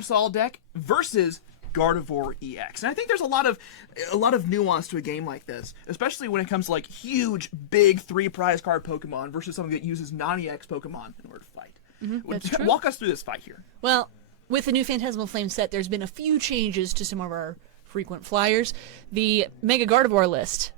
Absol deck versus Gardevoir EX. And I think there's a lot of nuance to a game like this, especially when it comes to like huge, big 3 prize card Pokemon versus something that uses non-EX Pokemon in order to fight. That's true. Walk us through this fight here. Well, with the new Phantasmal Flame set, there's been a few changes to some of our frequent flyers. The Mega Gardevoir list.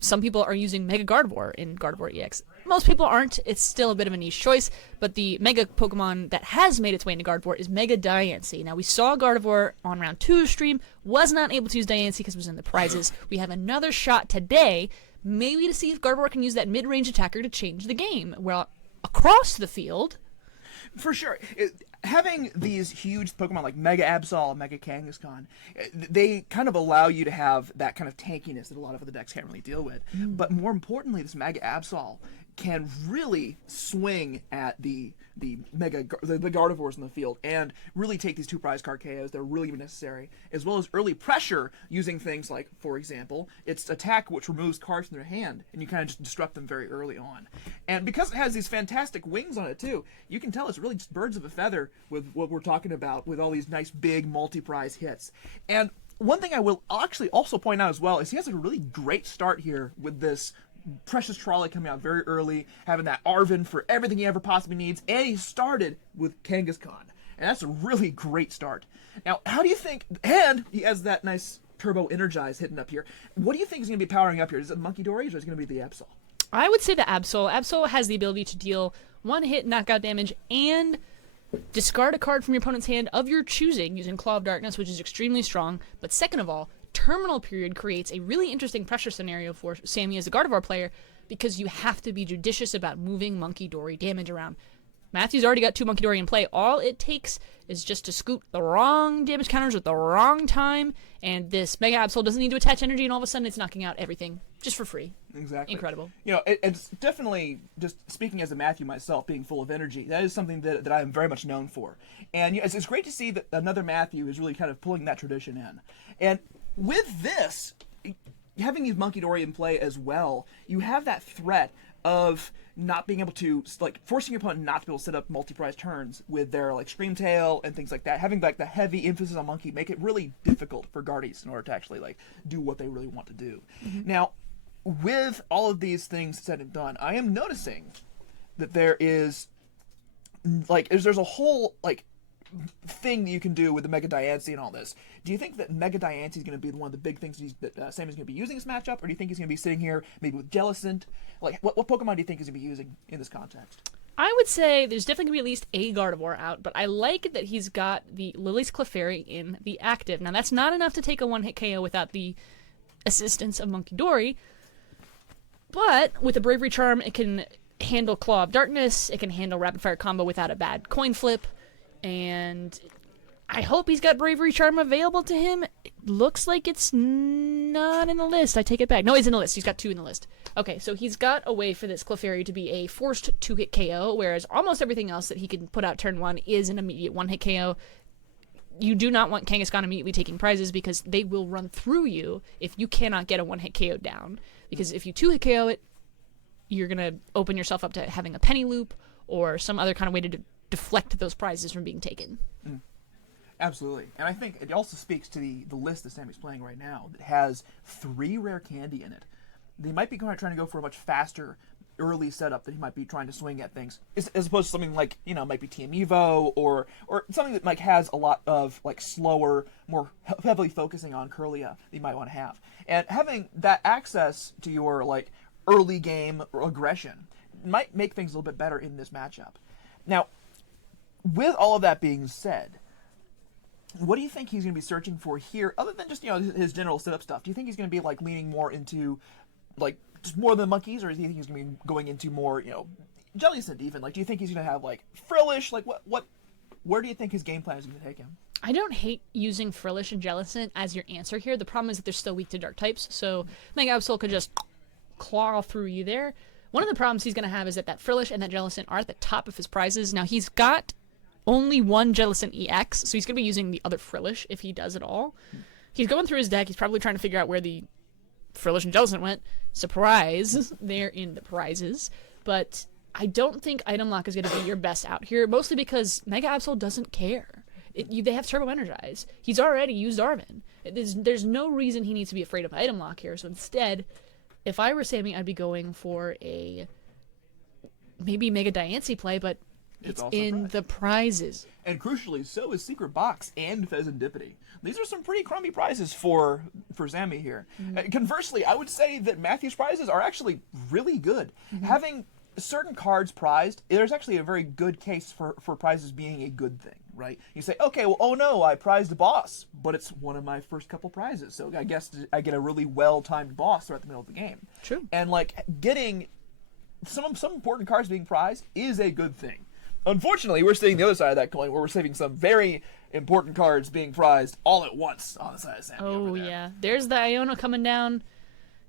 Some people are using Mega Gardevoir in Gardevoir EX. Most people aren't. It's still a bit of a niche choice, but the Mega Pokemon that has made its way into Gardevoir is Mega Diancie. Now, we saw Gardevoir on round 2 of stream, was not able to use Diancie because it was in the prizes. We have another shot today, maybe to see if Gardevoir can use that mid-range attacker to change the game. Well, across the field... For sure. Having these huge Pokemon like Mega Absol, Mega Kangaskhan, they kind of allow you to have that kind of tankiness that a lot of other decks can't really deal with. But more importantly, this Mega Absol can really swing at the Gardevoirs in the field and really take these 2 prize card KOs that are really necessary, as well as early pressure using things like, for example, its attack which removes cards from their hand, and you kind of just disrupt them very early on. And because it has these fantastic wings on it too, you can tell it's really just birds of a feather with what we're talking about with all these nice big multi-prize hits. And one thing I will actually also point out as well is he has a really great start here with this Precious Trolley coming out very early, having that Arven for everything he ever possibly needs, and he started with Kangaskhan. And that's a really great start. Now, how do you think, and he has that nice Turbo Energize hidden up here, what do you think is going to be powering up here? Is it Monkey Dories or is it going to be the Absol? I would say the Absol. Absol has the ability to deal 1-hit knockout damage and discard a card from your opponent's hand of your choosing using Claw of Darkness, which is extremely strong. But second of all, Terminal Period creates a really interesting pressure scenario for Sammy as a Gardevoir player because you have to be judicious about moving Monkey Dory damage around. Matthew's already got 2 Monkey Dory in play. All it takes is just to scoot the wrong damage counters at the wrong time, and this Mega Absol doesn't need to attach energy, and all of a sudden it's knocking out everything just for free. Exactly. Incredible. You know, it's definitely, just speaking as a Matthew myself, being full of energy, that is something that I am very much known for. And you know, it's great to see that another Matthew is really kind of pulling that tradition in. And with this, having these Monkey Dory in play as well, you have that threat of not being able to, like, forcing your opponent not to be able to set up multi-prize turns with their, like, Scream Tail and things like that. Having, like, the heavy emphasis on Monkey make it really difficult for Guardies in order to actually, like, do what they really want to do. Now, with all of these things said and done, I am noticing that there is, like, there's a whole, like, thing that you can do with the Mega Diancie and all this. Do you think that Mega Diancie is going to be one of the big things that Sammy's going to be using this matchup, or do you think he's going to be sitting here maybe with Jellicent? Like, what Pokemon do you think he's going to be using in this context? I would say there's definitely going to be at least a Gardevoir out, but I like that he's got the Lily's Clefairy in the active. Now, that's not enough to take a 1-hit KO without the assistance of Monkey Dory, but with a Bravery Charm, it can handle Claw of Darkness, it can handle Rapid Fire Combo without a bad coin flip, and I hope he's got Bravery Charm available to him. It looks like it's not in the list. I take it back. No, he's in the list. He's got 2 in the list. Okay, so he's got a way for this Clefairy to be a forced 2-hit KO, whereas almost everything else that he can put out turn 1 is an immediate 1-hit KO. You do not want Kangaskhan immediately taking prizes because they will run through you if you cannot get a 1-hit KO down. Because if you 2-hit KO it, you're going to open yourself up to having a penny loop or some other kind of way to deflect those prizes from being taken. Absolutely. And I think it also speaks to the list that Sammy's playing right now that has 3 rare candy in it. They might be trying to go for a much faster early setup that he might be trying to swing at things, as opposed to something like, you know, might be TM Evo or something that like has a lot of like slower, more heavily focusing on Curlia that you might want to have. And having that access to your like early game aggression might make things a little bit better in this matchup. Now, with all of that being said, what do you think he's going to be searching for here, other than just, you know, his general setup stuff? Do you think he's going to be like leaning more into like just more than monkeys, or do you think he's going to be going into more, you know, Jellicent even? Like, do you think he's going to have like Frillish? Like, where do you think his game plan is going to take him? I don't hate using Frillish and Jellicent as your answer here. The problem is that they're still weak to dark types, so Mega Absol could just claw through you there. One of the problems he's going to have is that Frillish and that Jellicent are at the top of his prizes. Now, he's got only 1 Jellicent EX, so he's going to be using the other Frillish if he does at all. He's going through his deck. He's probably trying to figure out where the Frillish and Jellicent went. Surprise! They're in the prizes. But I don't think item lock is going to be your best out here, mostly because Mega Absol doesn't care. They have Turbo Energize. He's already used Arvin. There's no reason he needs to be afraid of item lock here. So instead, if I were Sammy, I'd be going for a maybe Mega Diancie play, but it's in the prizes. And crucially, so is Secret Box and Pheasantipity. These are some pretty crummy prizes for Sammy here. Conversely, I would say that Matthew's prizes are actually really good. Having certain cards prized, there's actually a very good case for prizes being a good thing, right? You say, okay, well, oh no, I prized a boss, but it's one of my first couple prizes, so I guess I get a really well-timed boss throughout the middle of the game. True. And like getting some important cards being prized is a good thing. Unfortunately, we're seeing the other side of that coin, where we're saving some very important cards being prized all at once on the side of Sammy. Oh, yeah. There's the Iono coming down,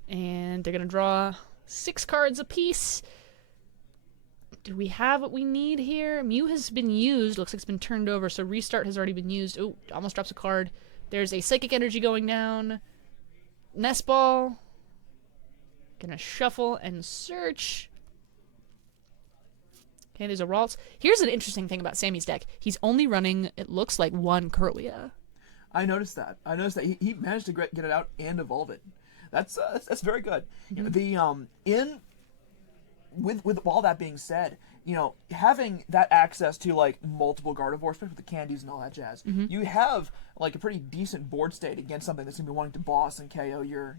and they're going to draw 6 cards apiece. Do we have what we need here? Mew has been used. Looks like it's been turned over, so Restart has already been used. Oh, almost drops a card. There's a Psychic Energy going down. Nest Ball. Gonna shuffle and search. Okay, there's a Ralts. Here's an interesting thing about Sammy's deck. He's only running, it looks like, 1 Kirlia. I noticed that. He managed to get it out and evolve it. That's very good. The with all that being said, having that access to like multiple Gardevoir, especially with the candies and all that jazz, you have like a pretty decent board state against something that's gonna be wanting to boss and KO your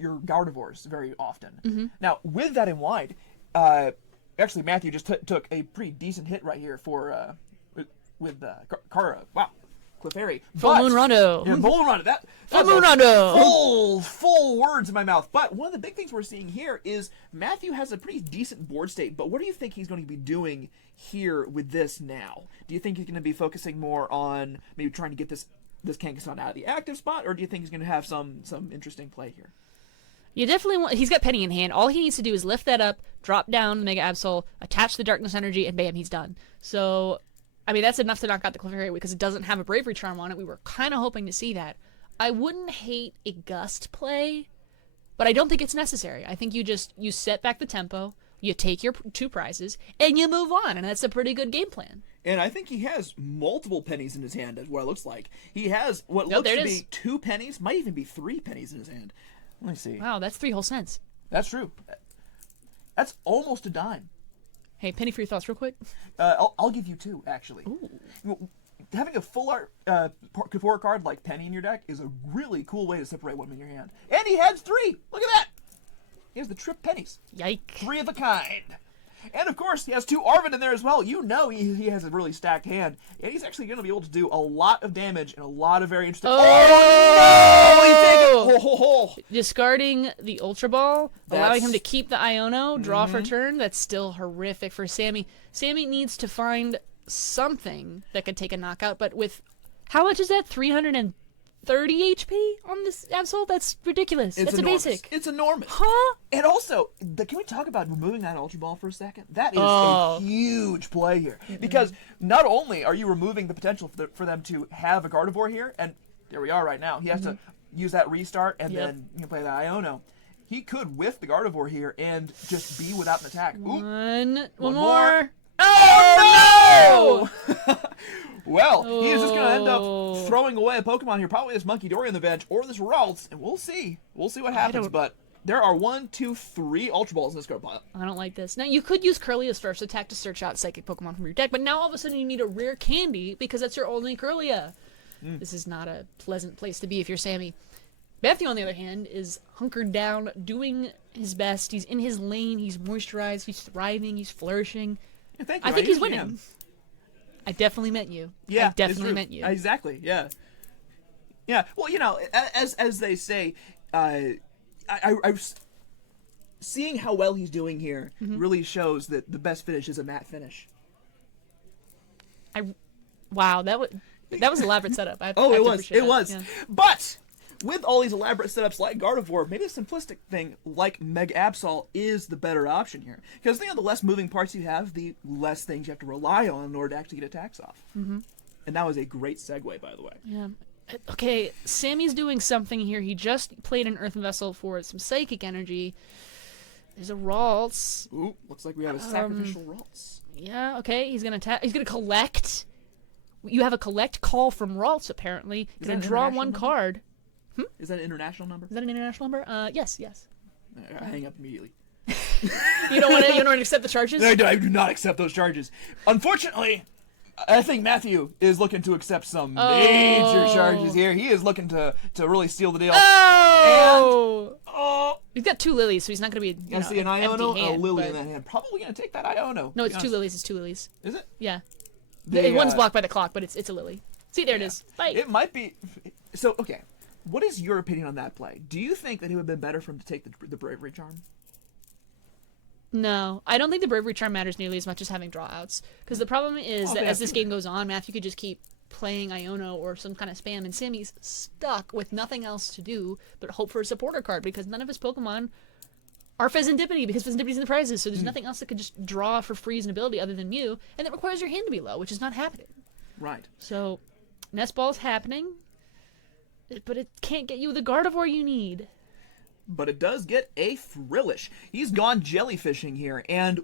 Gardevoirs very often. Now, with that in mind, actually, Matthew just took a pretty decent hit right here for with Kara. Wow, Clefairy. Full Moon Rondo. Yeah, Full Moon Rondo. Full Moon Rondo. Full words in my mouth. But one of the big things we're seeing here is Matthew has a pretty decent board state. But what do you think he's going to be doing here with this now? Do you think he's going to be focusing more on maybe trying to get this Kangaskhan out of the active spot, or do you think he's going to have some interesting play here? You definitely want. He's got Penny in hand. All he needs to do is lift that up, drop down the Mega Absol, attach the Darkness Energy, and bam, he's done. So, I mean, that's enough to knock out the Clefairy because it doesn't have a Bravery Charm on it. We were kind of hoping to see that. I wouldn't hate a Gust play, but I don't think it's necessary. I think you set back the tempo, you take your 2 prizes, and you move on, and that's a pretty good game plan. And I think he has multiple pennies in his hand, is what it looks like. He has what looks to be 2 pennies, might even be 3 pennies in his hand. Let me see. Wow, that's 3 whole cents. That's true. That's almost a dime. Hey, penny for your thoughts real quick. I'll give you 2, actually. Ooh. Having a full art Kefora card like Penny in your deck is a really cool way to separate one in your hand. And he has 3! Look at that! He has the Trip Pennies. Yike. 3 of a kind. And of course, he has 2 Arvin in there as well. He has a really stacked hand. And he's actually going to be able to do a lot of damage and a lot of very interesting... Oh! He's taking... Ho. Discarding the Ultra Ball, allowing him to keep the Iono, draw for turn. That's still horrific for Sammy. Sammy needs to find something that could take a knockout, but with... How much is that? 330 HP on this Absol? That's ridiculous. That's enormous. A basic. It's enormous. Huh? And also, can we talk about removing that Ultra Ball for a second? That is a huge play here. Because not only are you removing the potential for them to have a Gardevoir here, and there we are right now. He has to use that restart and then play the Iono. He could whiff the Gardevoir here and just be without an attack. One more. Oh, no! Well, he is just going to end up throwing away a Pokemon here. Probably this Monkey Dory on the bench or this Ralts, and we'll see. We'll see what happens, but there are 1, 2, 3 Ultra Balls in this card pile. I don't like this. Now, you could use Kirlia's first attack to search out Psychic Pokemon from your deck, but now all of a sudden you need a rare candy because that's your only Kirlia. This is not a pleasant place to be if you're Sammy. Matthew, on the other hand, is hunkered down, doing his best. He's in his lane. He's moisturized. He's thriving. He's flourishing. Yeah, thank you. I think he's winning. I definitely meant you. Yeah, I definitely meant you. Exactly. Yeah. Yeah. Well, as they say, I seeing how well he's doing here really shows that the best finish is a matte finish. Wow, that was an elaborate setup. It was. Yeah. But with all these elaborate setups like Gardevoir, maybe a simplistic thing like Mega Absol is the better option here. Because the less moving parts you have, the less things you have to rely on in order to actually get attacks off. And that was a great segue, by the way. Yeah. Okay, Sammy's doing something here. He just played an Earthen Vessel for some Psychic Energy. There's a Ralts. Ooh, looks like we have a sacrificial Ralts. Yeah, okay. He's gonna collect. You have a collect call from Ralts, apparently. You're gonna draw one card. Is that an international number? Is that an international number? Yes. I hang up immediately. You don't want to accept the charges? I do not accept those charges. Unfortunately, I think Matthew is looking to accept some major charges here. He is looking to really seal the deal. Oh! And, he's got 2 lilies, so he's not going to be I see an Iono and a lily but... in that hand. Probably going to take that Iono. No, it's 2 lilies. It's 2 lilies. Is it? Yeah. They, one's blocked by the clock, but it's a lily. See, there it is. Bye. It might be. So, okay. What is your opinion on that play? Do you think that it would have been better for him to take the Bravery Charm? No, I don't think the Bravery Charm matters nearly as much as having draw outs. Because the problem is that as this game goes on, Matthew could just keep playing Iono or some kind of spam, and Sammy's stuck with nothing else to do but hope for a supporter card, because none of his Pokemon are Pheasantipity, because Pheasantipity's in the prizes, so there's nothing else that could just draw for free as an ability other than Mew, and that requires your hand to be low, which is not happening. Right. So, Nest Ball's happening, but it can't get you the Gardevoir you need. But it does get a Frillish. He's gone jellyfishing here, and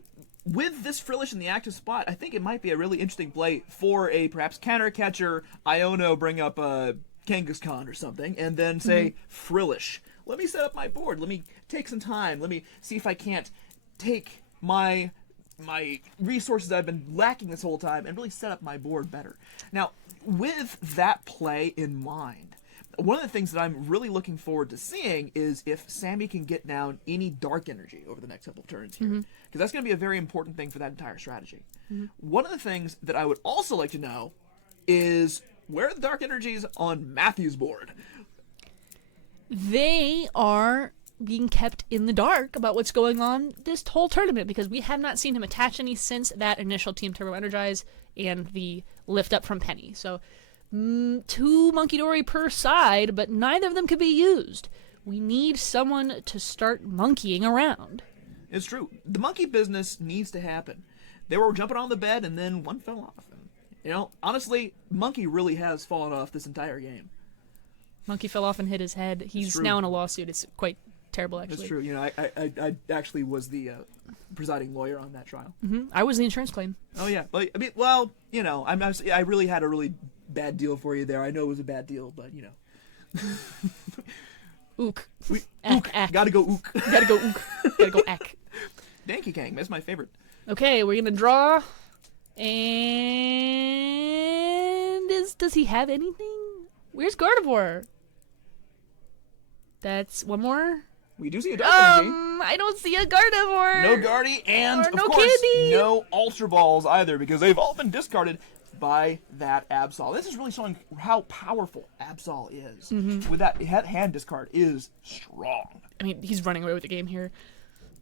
with this Frillish in the active spot, I think it might be a really interesting play for a perhaps counter catcher, Iono bring up a Kangaskhan or something, and then say, Frillish, let me set up my board, let me take some time, let me see if I can't take my resources I've been lacking this whole time and really set up my board better. Now, with that play in mind, one of the things that I'm really looking forward to seeing is if Sammy can get down any dark energy over the next couple of turns here. Because that's going to be a very important thing for that entire strategy. One of the things that I would also like to know is where are the dark energies on Matthew's board? They are being kept in the dark about what's going on this whole tournament, because we have not seen him attach any since that initial Team Turbo Energize and the lift up from Penny. So 2 Monkey per side, but neither of them could be used. We need someone to start monkeying around. It's true. The monkey business needs to happen. They were jumping on the bed and then one fell off. And, honestly, Monkey really has fallen off this entire game. Monkey fell off and hit his head. He's now in a lawsuit. It's quite terrible, actually. That's true. I actually was the presiding lawyer on that trial. I was the insurance claim. Oh, yeah. But, I really had a really bad deal for you there. I know it was a bad deal, but Ook. Ook. Gotta go ook. Gotta go ook. Gotta go ack. Danky Kang, that's my favorite. Okay, we're gonna draw. And does he have anything? Where's Gardevoir? That's one more. We do see a dark energy. I don't see a Gardevoir. No Guardy, and or of no course, Candy. no Ultra Balls either, because they've all been discarded by that Absol. This is really showing how powerful Absol is. With that hand discard is strong. I mean, he's running away with the game here.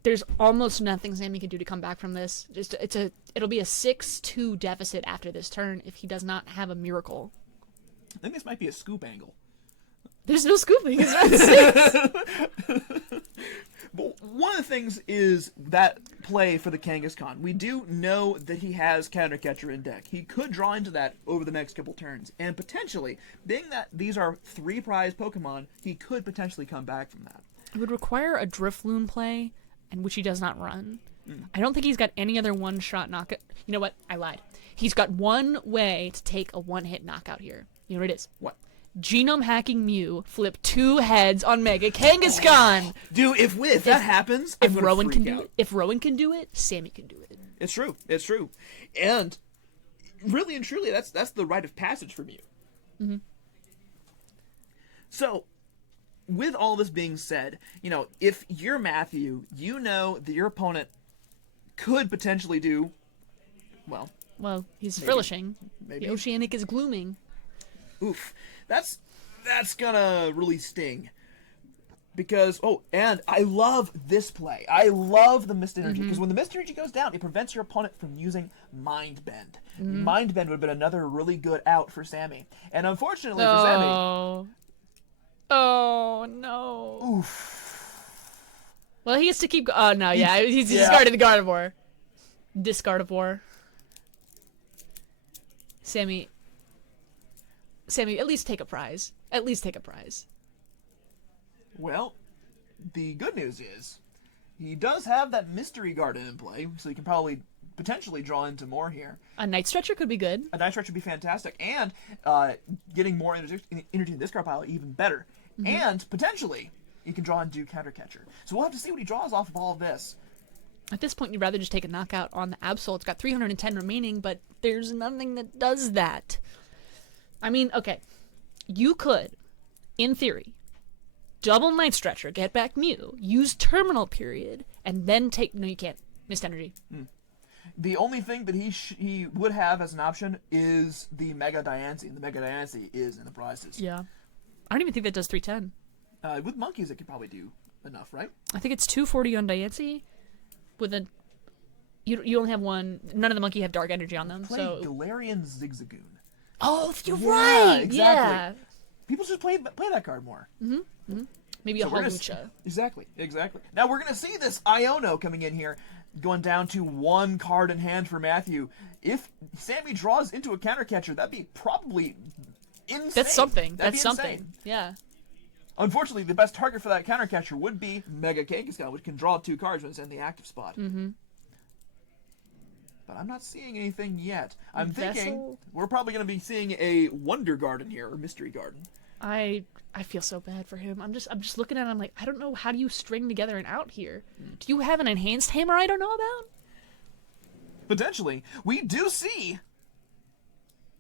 There's almost nothing Sammy can do to come back from this. It'll be a 6-2 deficit after this turn if he does not have a miracle. I think this might be a scoop angle. There's no scooping. He's at 6. But one of the things is that play for the Kangaskhan. We do know that he has Counter Catcher in deck. He could draw into that over the next couple turns, and potentially, being that these are 3 prize Pokemon, he could potentially come back from that. It would require a Drifloon play, and which he does not run. I don't think he's got any other one-shot knockout. You know what? I lied. He's got one way to take a one-hit knockout here. You know what it is? What? Genome hacking Mew, flip 2 heads on Mega Kangaskhan. Dude, if that happens, I'm gonna Rowan freak can do out. it, if Rowan can do it, Sammy can do it. It's true. It's true. And really and truly, that's the rite of passage for Mew. So, with all this being said, if you're Matthew, you know that your opponent could potentially do, well, he's frillishing. Maybe. The Oceanic is glooming. Oof. That's gonna really sting. Because, and I love this play. I love the Mist Energy. Because when the Mist Energy goes down, it prevents your opponent from using Mind Bend. Mind Bend would have been another really good out for Sammy. And unfortunately for Sammy... Oh, no. Oof. Well, he has to keep... Oh, no, yeah. He's discarded the Gardevoir. Disgardevoir. Sammy, at least take a prize. At least take a prize. Well, the good news is He does have that Mystery Garden in play, so he can probably potentially draw into more here. A Night Stretcher could be good. A Night Stretcher would be fantastic, and getting more energy in this card pile even better. And potentially, he can draw into Counter Catcher. So we'll have to see what he draws off of all of this. At this point, you'd rather just take a knockout on the Absol. It's got 310 remaining, but there's nothing that does that. I mean, okay, you could, in theory, double Night Stretcher, get back Mew, use Terminal Period, and then take... No, you can't. Missed energy. The only thing that he would have as an option is the Mega Diancie. The Mega Diancie is in the prizes. Yeah. I don't even think that does 310. With monkeys, it could probably do enough, right? I think it's 240 on Diancie. With a... You only have one... None of the monkey have dark energy on them, Play so... Galarian Zigzagoon. Oh, you're Yeah, right! exactly. Yeah. People should play that card more. Maybe So a we're gonna Hawlucha. Exactly. Now we're going to see this Iono coming in here, going down to one card in hand for Matthew. If Sammy draws into a Counter Catcher, that'd be probably insane. That's something. That'd That's be something. insane. Yeah. Unfortunately, the best target for that Counter Catcher would be Mega Kangaskhan, which can draw 2 cards when it's in the active spot. But I'm not seeing anything yet. I'm thinking Vessel? we're probably going to be seeing a Wonder Garden here, or Mystery Garden. I feel so bad for him. I'm just looking at it, I'm like, I don't know, how do you string together an out here? Do you have an enhanced hammer I don't know about? Potentially. We do see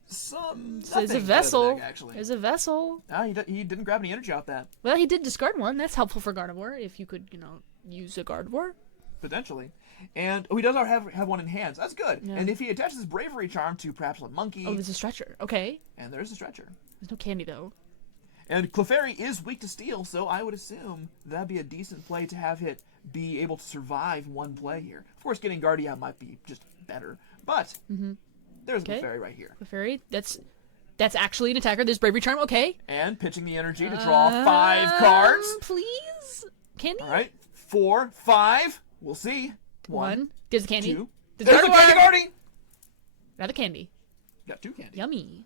some... There's a nothing vessel. out of the deck, actually. There's a vessel. He didn't grab any energy off that. Well, he did discard one. That's helpful for Gardevoir, if you could, use a Gardevoir. Potentially. And he does have one in hands. That's good. Yeah. And if he attaches Bravery Charm to perhaps a monkey... Oh, there's a Stretcher. Okay. And there's a Stretcher. There's no candy, though. And Clefairy is weak to steel, so I would assume that'd be a decent play to have it be able to survive one play here. Of course, getting Guardia might be just better, but there's Okay. Clefairy right here. Clefairy, that's actually an attacker. There's Bravery Charm. Okay. And pitching the energy to draw 5 cards. Please? Candy? All right, 4, 5. We'll see. One. There's the candy. 2. There's There's the Gardevoir. Candy Guardy! Another candy. Got 2 candy. Yummy.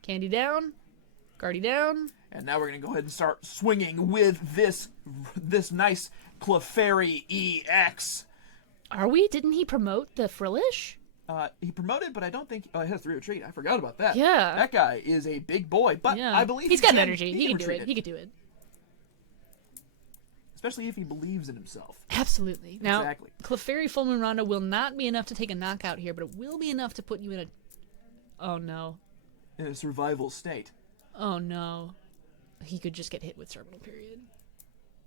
Candy down. Guardy down. And now we're going to go ahead and start swinging with this nice Clefairy EX. Are we? Didn't he promote the Frillish? He promoted, but I don't think... Oh, he has 3 retreat. I forgot about that. Yeah. That guy is a big boy, but Yeah. I believe he's got can- energy. He can do retreat it. He could do it. Especially if he believes in himself. Absolutely. Now, Exactly. Clefairy Full Moon Rondo will not be enough to take a knockout here, but it will be enough to put you in a... Oh, no. In a survival state. Oh, no. He could just get hit with Terminal Period.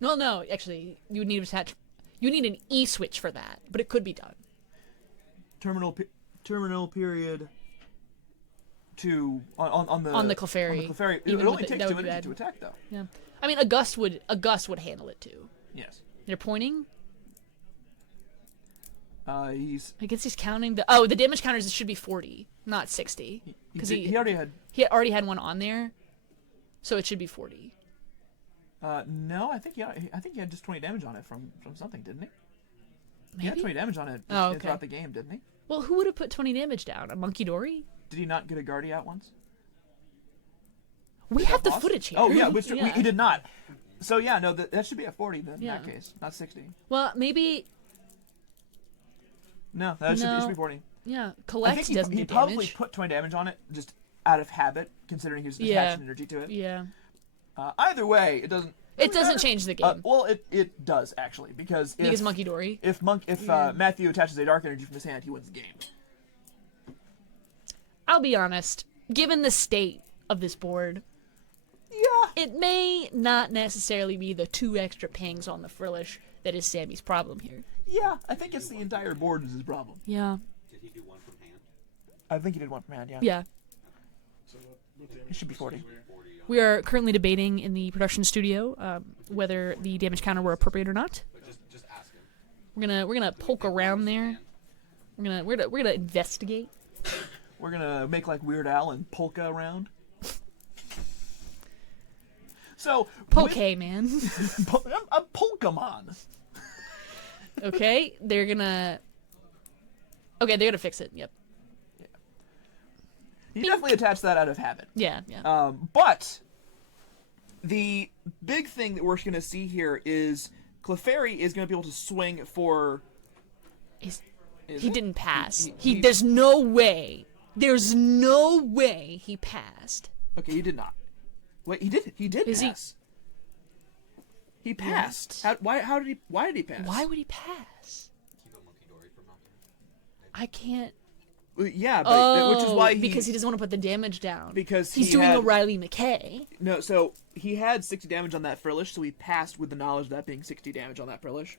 Well, no. Actually, you would need to attach... You need an E-switch for that, but it could be done. Terminal period to... On the... On the Clefairy. On the Clefairy. It Even only with it, takes that 2 would be energy bad. to attack, though. Yeah. I mean, a Gust would handle it, too. Yes. They're pointing. He's... I guess he's counting the... Oh, the damage counters should be 40, not 60. Because he already had... He already had one on there, so it should be 40. No, I think he had just 20 damage on it from something, didn't he? Maybe? He had 20 damage on it Oh, okay. throughout the game, didn't he? Well, who would have put 20 damage down? A Monkey Dory? Did he not get a Guardia out once? We have the Lost? footage here. Oh, yeah, which Yeah. he did not. So, yeah, no, that should be at 40 then, Yeah. in that case, not 60. Well, maybe... No, that should No. be 40. Yeah, I Collect think doesn't he do probably damage. put 20 damage on it just out of habit, considering he was Yeah. attaching energy to it. Yeah. Either way, it doesn't... It doesn't change the game. Well, it does, actually, because because Monkey Dory. if Matthew attaches a dark energy from his hand, he wins the game. I'll be honest. Given the state of this board, Yeah. it may not necessarily be the 2 extra pings on the Frillish that is Sammy's problem here. Yeah, I think it's the entire board is his problem. Yeah. Did he do one from hand? I think he did one from hand, yeah. Yeah. So what It should be 40. 40 on, We are currently debating in the production studio whether the damage counter were appropriate or not. but just ask him. We're gonna poke around there. We're gonna investigate. We're gonna make like Weird Al and polka around. So Poke, man. a Pokemon. Okay, they're gonna fix it. Yep. You definitely attach that out of habit. Yeah. Yeah. But the big thing that we're going to see here is Clefairy is going to be able to swing for... Is Is he it? didn't pass. he- There's no way. There's no way he passed. Okay, he did not. Wait, he did. He did Is he- pass. He passed. What? Why did he pass? Why would he pass? Keep a monkey dory for mountain. I can't. Well, yeah, but which is why because he doesn't want to put the damage down. Because he's he doing had- a Riley McKay. No, so he had 60 damage on that Frillish, so he passed with the knowledge of that being 60 damage on that Frillish.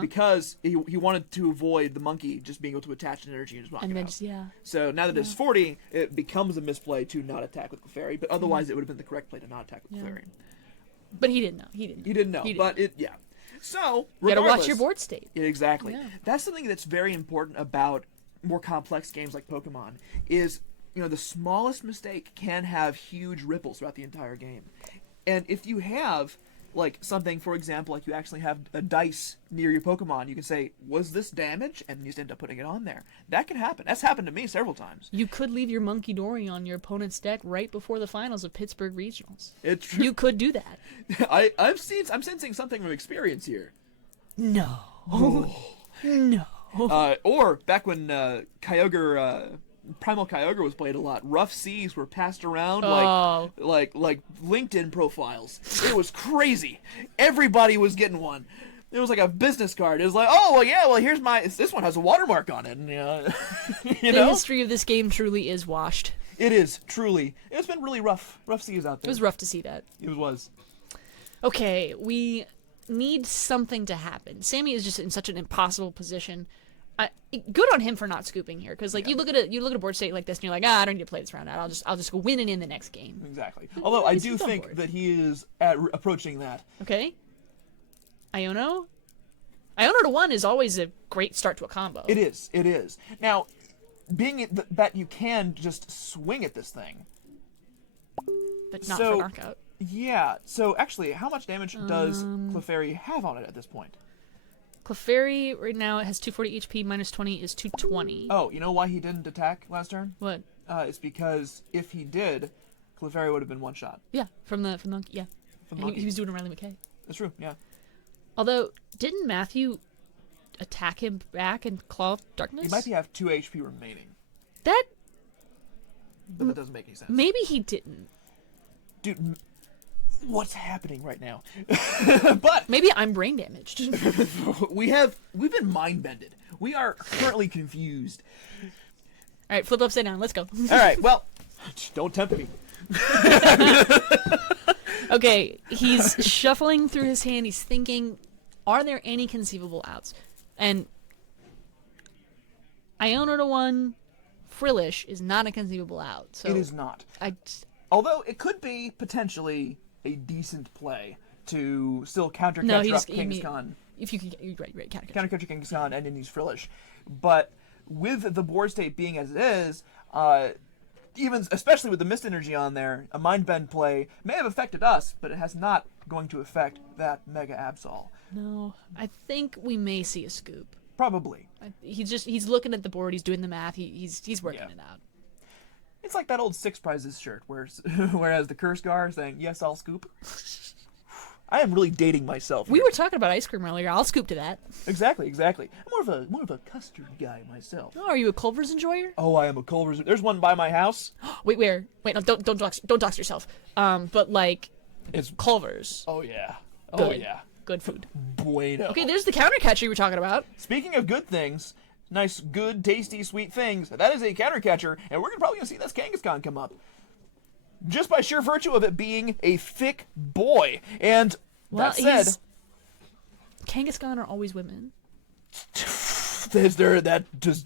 Because he wanted to avoid the monkey just being able to attach an energy and just knock And it then out. just, yeah. So now that it's 40, it becomes a misplay to not attack with Clefairy, but otherwise it would have been the correct play to not attack with Clefairy. But he didn't know. He didn't. You didn't know, He didn't. but it, yeah. So, You gotta watch regardless- your board state. Yeah, exactly. Yeah. That's something that's very important about more complex games like Pokemon is, the smallest mistake can have huge ripples throughout the entire game. And if you have, like, something, for example, like you actually have a dice near your Pokemon, you can say, was this damage? And you just end up putting it on there. That can happen. That's happened to me several times. You could leave your Monkey Dory on your opponent's deck right before the finals of Pittsburgh Regionals. It's true. You could do that. I'm sensing something from experience here. No. No. Or back when Kyogre, Primal Kyogre was played a lot, rough seas were passed around Oh. like LinkedIn profiles. It was crazy. Everybody was getting one. It was like a business card. It was like, oh well, yeah, well here's this one has a watermark on it. And, you The know, history of this game truly is washed. it is truly. It's been really rough seas out It there. was rough to see that. It was. Okay, we need something to happen. Sammy is just in such an impossible position. Good on him for not scooping here, because you look at a board state like this, and you're like, I don't need to play this round out. I'll just go win it in the next game. Exactly. Although I He's do on think board. that he is approaching that. Okay. Iono to 1 is always a great start to a combo. It is. It is. Now, being that you can just swing at this thing. but not so- for knockout. Yeah. So actually, how much damage does Clefairy have on it at this point? Clefairy right now it has 240 HP, minus 20 is 220. Oh, you know why he didn't attack last turn? What? It's because if he did, Clefairy would have been one shot. Yeah, from the monkey. Yeah, From He- Monkey. he was doing a Riley McKay. That's true. Yeah. Although, didn't Matthew attack him back and Claw of Darkness? He might have 2 HP remaining, That but that doesn't make any sense. maybe he didn't. Dude, what's happening right now? But Maybe I'm brain damaged. we've been mind bended. We are currently confused. All right, flip upside down. Let's go. All right. Well, don't tempt me. Okay, he's shuffling through his hand. He's thinking, are there any conceivable outs? And Iono to 1, Frillish is not a conceivable out. So It is not. Although it could be potentially a decent play to still counter No, catch he up just- you King's mean- Con. if you can, you're right, counter. Counter catcher King's Con and Indies Frillish. But with the board state being as it is, even especially with the mist energy on there, a mind bend play may have affected us, but it has not going to affect that Mega Absol. No, I think we may see a scoop. Probably. He's looking at the board. He's doing the math. He's working Yeah. it out. It's like that old Six Prizes shirt, whereas the Curse Gar saying, yes, I'll scoop. I am really dating myself. We here. were talking about ice cream earlier. I'll scoop to that. Exactly. I'm more of a custard guy myself. Oh, are you a Culver's enjoyer? Oh, I am a Culver's. There's one by my house. Wait, where? Wait, no, don't dox yourself. But like It's Culver's, oh yeah. Oh Good. yeah. good food. Bueno. Okay, there's the counter catcher you were talking about. Speaking of good things, nice, good, tasty, sweet things. That is a counter catcher, and we're probably gonna see this Kangaskhan come up, just by sheer virtue of it being a thick boy. And Well, that said, Kangaskhan are always women.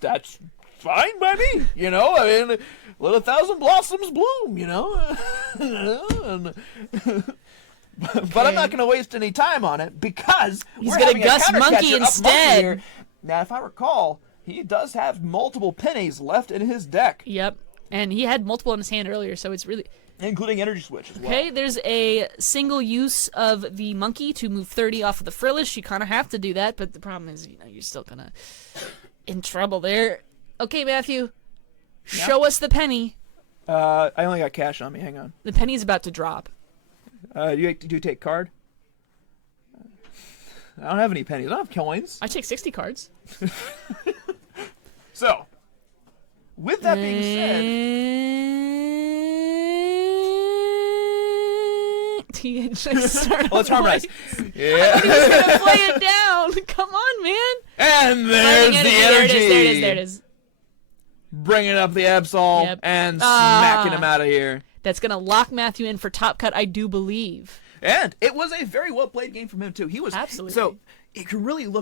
that's fine by me. I mean, let 1,000 blossoms bloom. And- But I'm not going to waste any time on it because He's we're gonna having a Gus counter Monkey catcher up instead. here. Now, if I recall, he does have multiple pennies left in his deck, Yep, and he had multiple in his hand earlier, so it's really including Energy Switch as well. okay. There's a single use of the monkey to move 30 off of the Frillish. You kind of have to do that, but the problem is, you're still gonna in trouble there. Okay, Matthew, show us the penny. I only got cash on me. Hang on. The penny's about to drop. Do you take card? I don't have any pennies. I don't have coins. I take 60 cards. So, with that being said, let's harmonize. He's Yeah. gonna play it down. Come on, man. And there's the energy. There it is. Bringing up the Absol Yep. and smacking him out of here. That's gonna lock Matthew in for top cut, I do believe. And it was a very well played game from him too. He was Absolutely. So it could really look